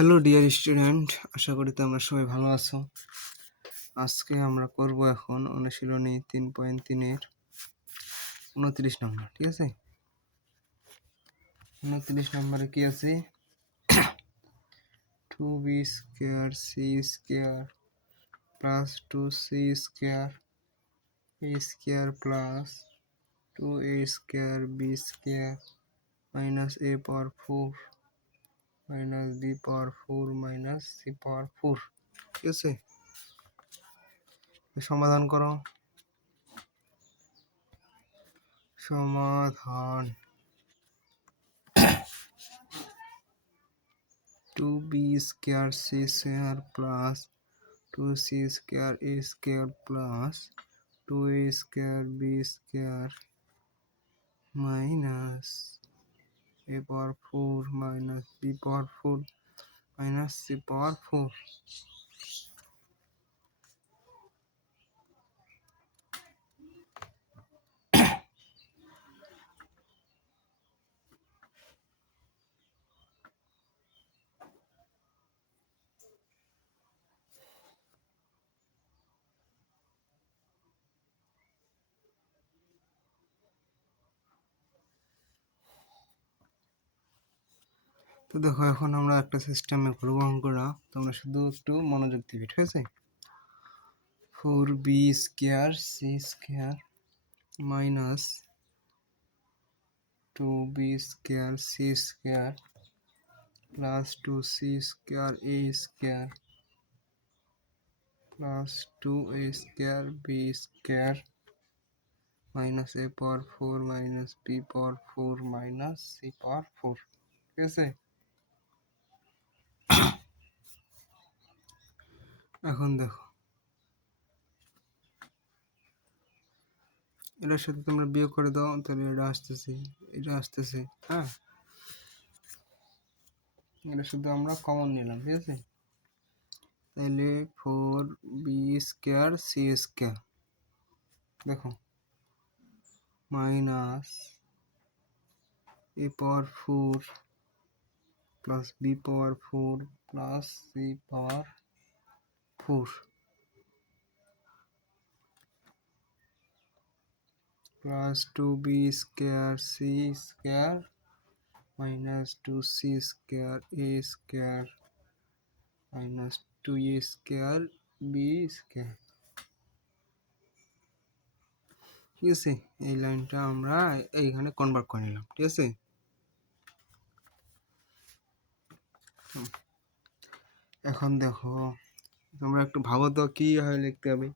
Hello dear student, আশা করি তোমরা সবাই ভালো আছো। আজকে আমরা করব এখন অনুশীলনী 3.3-এর 29 নম্বর। ঠিক আছে, 29 নম্বরে কি আছে? 2b square c square plus 2c square a square plus 2a square b square minus a power 4 minus b power 4 minus c পাওয়ার 4। ঠিক আছে, সমাধান করো। সমাধান 2b square c square plus 2c square a square plus 2a square b square minus a power 4 minus b power 4 minus c পাওয়ার 4। তো দেখো, এখন আমরা একটা সিস্টেমে করবো অঙ্কটা, তোমরা শুধু একটু মনোযোগ দিবে। ঠিক আছে, 4b square c square minus 2b square c square plus 2c square a square plus 2a square b square minus a power 4 minus b power 4 minus c পাওয়ার 4। ঠিক আছে, এখন দেখো, এটার সাথে তোমরা বিয়োগ করে দাও, তাহলে এটা আসতেছে। হ্যাঁ, এটা শুধু আমরা কমন নিলাম। ঠিক আছে, তাহলে 4b স্কয়ার c স্কয়ার দেখো minus a power 4 plus b power 4 plus c power 4 plus 2b square c square minus 2c square a square minus 2a square b square. ঠিক আছে, এই লাইনটা আমরা এইখানে কনভার্ট করে নিলাম। ঠিক আছে, এখন দেখো, তোমরা একটু ভাবো তো কিভাবে লিখতে হবে,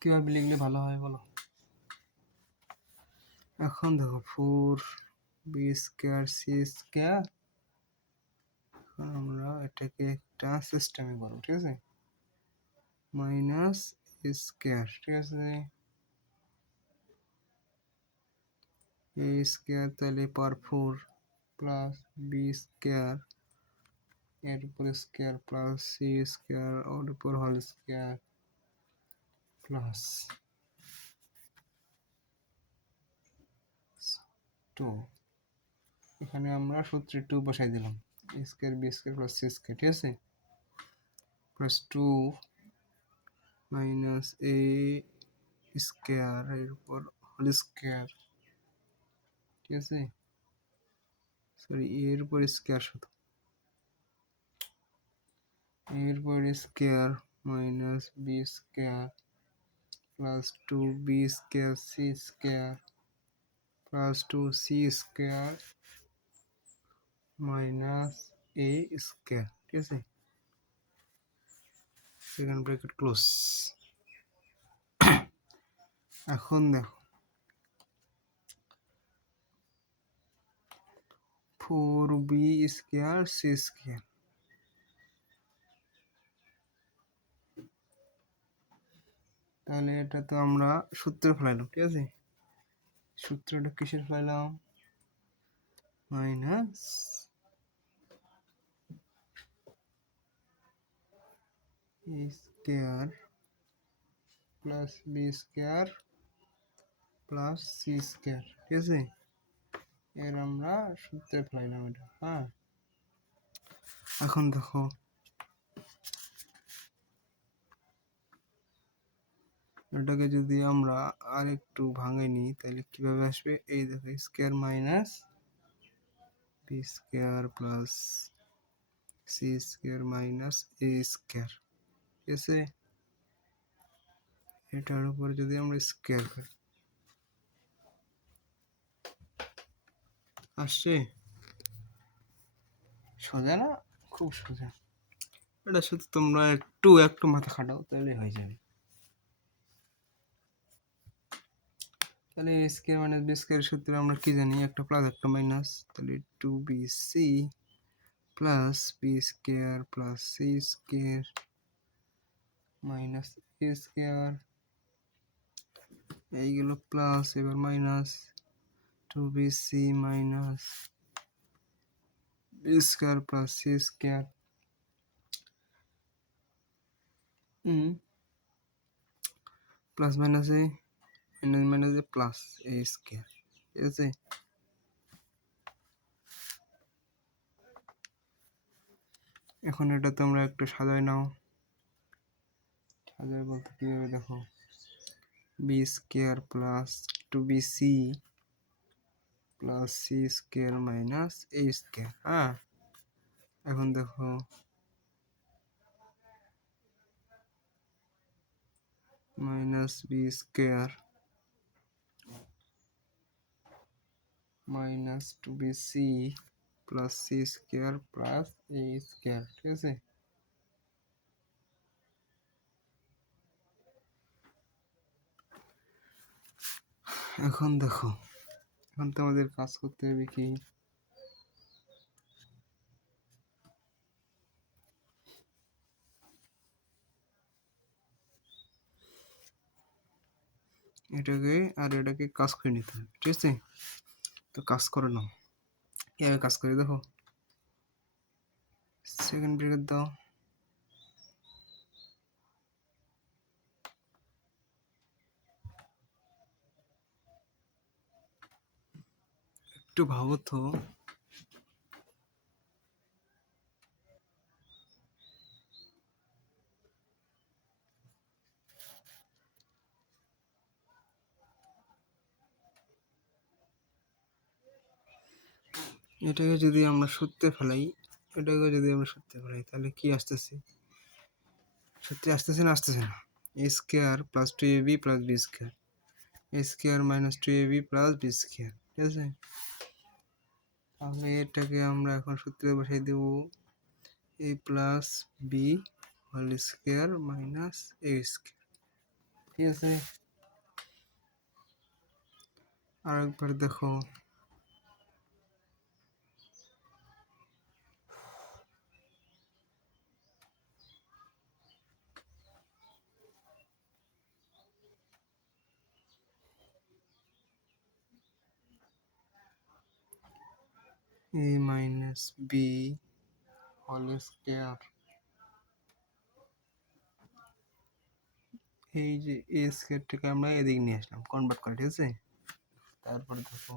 কিভাবে লিখলে ভালো হয় বলো। এখন দেখো, 4b স্কয়ার c স্কয়ার, আমরা এটাকে একটা সিস্টেমে করব। ঠিক আছে, মাইনাস স্কয়ার, ঠিক আছে, a স্কয়ার তাহলে পাওয়ার 4 প্লাস b স্কয়ার এর উপর স্কয়ার প্লাস c স্কয়ার ওর উপর হোল স্কয়ার প্লাস 2। এখানে আমরা সূত্রে 2 বসাই দিলাম, a square b square plus c square. ঠিক আছে, প্লাস 2 মাইনাস a স্কয়ার এর উপর হোল স্কয়ার। ঠিক আছে, সরি, এর উপর স্কয়ার, শুধু এর উপর square minus b square plus 2b square c square plus 2c square minus a square. ঠিক আছে, সেকেন্ড ব্র্যাকেট ক্লোজ। এখন দেখো, 4b স্কয়ার c স্কয়ার, তাহলে এটা তো আমরা সূত্রে ফেলাইলাম। ঠিক আছে, সূত্রটা কিসের ফেলাইলাম? Minus a square plus b square plus c square. ঠিক আছে, এর আমরা সূত্রে ফেলাইলাম এটা। হ্যাঁ, এখন দেখো এটাকে যদি আমরা আর একটু ভাঙে নিই তাহলে কিভাবে আসবে, এই দেখো square minus B square plus C square minus A square, ঠিক আছে? এটার উপর যদি আমরা স্কোয়ার করি আসছে, সোজা না? খুব সোজা। এটা শুধু তোমরা একটু একটু মাথা খাটাও তাহলে হয়ে যাবে। তাহলে এ স্কোয়ার মাইনাস বি স্কোয়ার সূত্রে আমরা কি জানি, একটা প্লাস একটা মাইনাস, তাহলে 2bc plus B square plus C square minus A square, এইগুলো প্লাস এবার minus 2bc minus B square plus C square plus মাইনাসে মাইনাস মাইনাসে প্লাস এ স্কোয়ার, ঠিক আছে? এখন এটা তোমরা একটু সাজায় নাও। সাজায় বলতে কীভাবে দেখো, B square plus 2bc plus C square minus A square. হ্যাঁ, এখন দেখো minus B square minus 2bc plus C square plus A square, ঠিক আছে? এখন দেখো, এখন তোমাদের কাজ করতে হবে কি, এটাকে আর এটাকে কাজ করে নিতে হবে, ঠিক আছে? তো কাজ করে নাও, কীভাবে কাজ করে দেখো। সেকেন্ড ব্রেকেট দাও, একটু ভাবো তো। এটাকে যদি আমরা সূত্রে ফেলাই, এটাকে যদি আমরা সূত্রে ফেলাই তাহলে কি আসতেছে, সূত্রে আসতেছে না? আসতেছে না। A square plus 2ab plus B square, A square minus 2ab plus B square, ঠিক আছে? তাহলে এটাকে আমরা এখন সূত্রে বসাই দেব, A plus B whole square minus A square, ঠিক আছে? আর একবার দেখো, A minus B whole square, এই যে এ স্কোয়ারটাকে আমরা এদিকে নিয়ে আসলাম কনভার্ট করে, ঠিক আছে? তারপর দেখো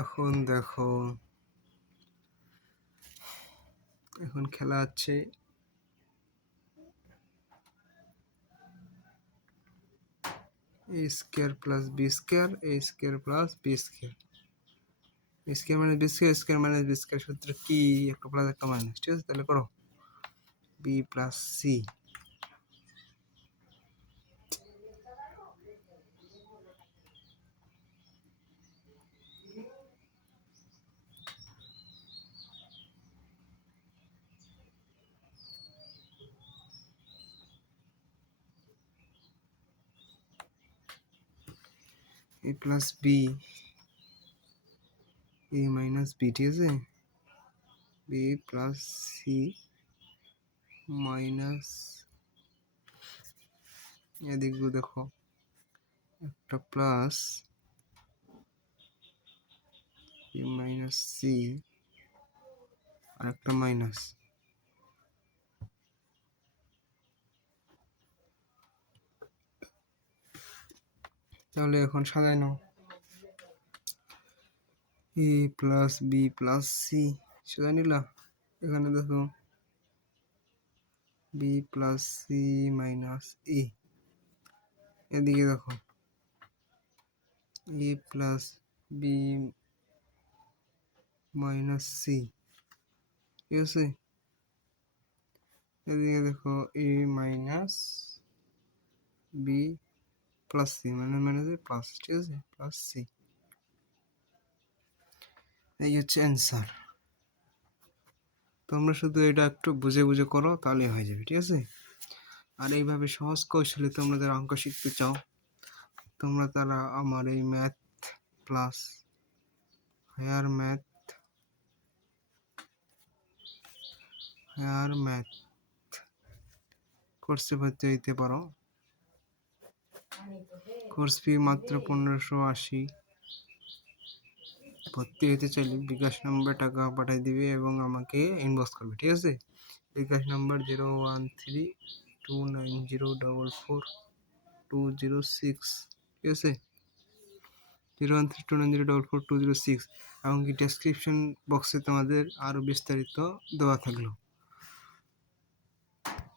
এখন দেখো, এখন খেলা হচ্ছে A square plus B square, A square plus B square, square minus B square, square minus B square সূত্র কি, একটা প্লাস একটা মাইনাস, ঠিক আছে? তাহলে করো B plus C, A plus B A minus B, ঠিক আছে? বি প্লাস সি মাইনাস, এদিকগুলো দেখো একটা প্লাস বি মাইনাস সি আর একটা মাইনাস, তাহলে এখন সাজাই নাও। এ প্লাস বি প্লাস সি সাজাই নিলা। এখানে দেখো বি প্লাস সি মাইনাস এ। এদিকে দেখো এ প্লাস বি মাইনাস সি, ঠিক আছে। এদিকে দেখো A minus B plus C, মানে মাইনাস প্লাস, ঠিক আছে, প্লাস সি। এই হচ্ছে অ্যান্সার। তোমরা শুধু এটা একটু বুঝে বুঝে করো, তাহলে হয়ে যাবে, ঠিক আছে। আর এইভাবে সহজ কৌশলে তোমরা যারা অঙ্ক শিখতে চাও, তোমরা তারা আমার এই ম্যাথ প্লাস হায়ার ম্যাথ কোর্সে ভর্তি হইতে পারো। কোর্স ফি মাত্র 1580। ভর্তি হইতে চাইলে বিকাশ নম্বরে টাকা পাঠিয়ে দিবে এবং আমাকে ইনবক্স করবে, ঠিক আছে। বিকাশ নম্বর 01329044206, ঠিক আছে, 01329044206। এমনকি ডেসক্রিপশন বক্সে তোমাদের আরও বিস্তারিত দেওয়া থাকলো।